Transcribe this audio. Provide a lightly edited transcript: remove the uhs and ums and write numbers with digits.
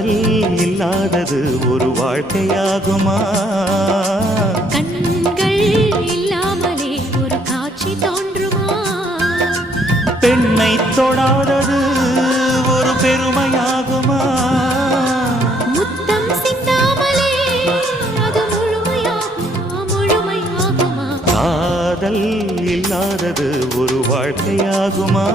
காதல் இல்லாதது ஒரு வாழ்க்கையாகுமா? கண்கள் இல்லாமலே ஒரு காட்சி தோன்றுமா? பெண்ணை தொடாதது ஒரு பெருமையாகுமா? முத்தம் சிந்தாமலே அது முழுமையாகுமா? முழுமையாகுமா? காதல் இல்லாதது ஒரு வாழ்க்கையாகுமா?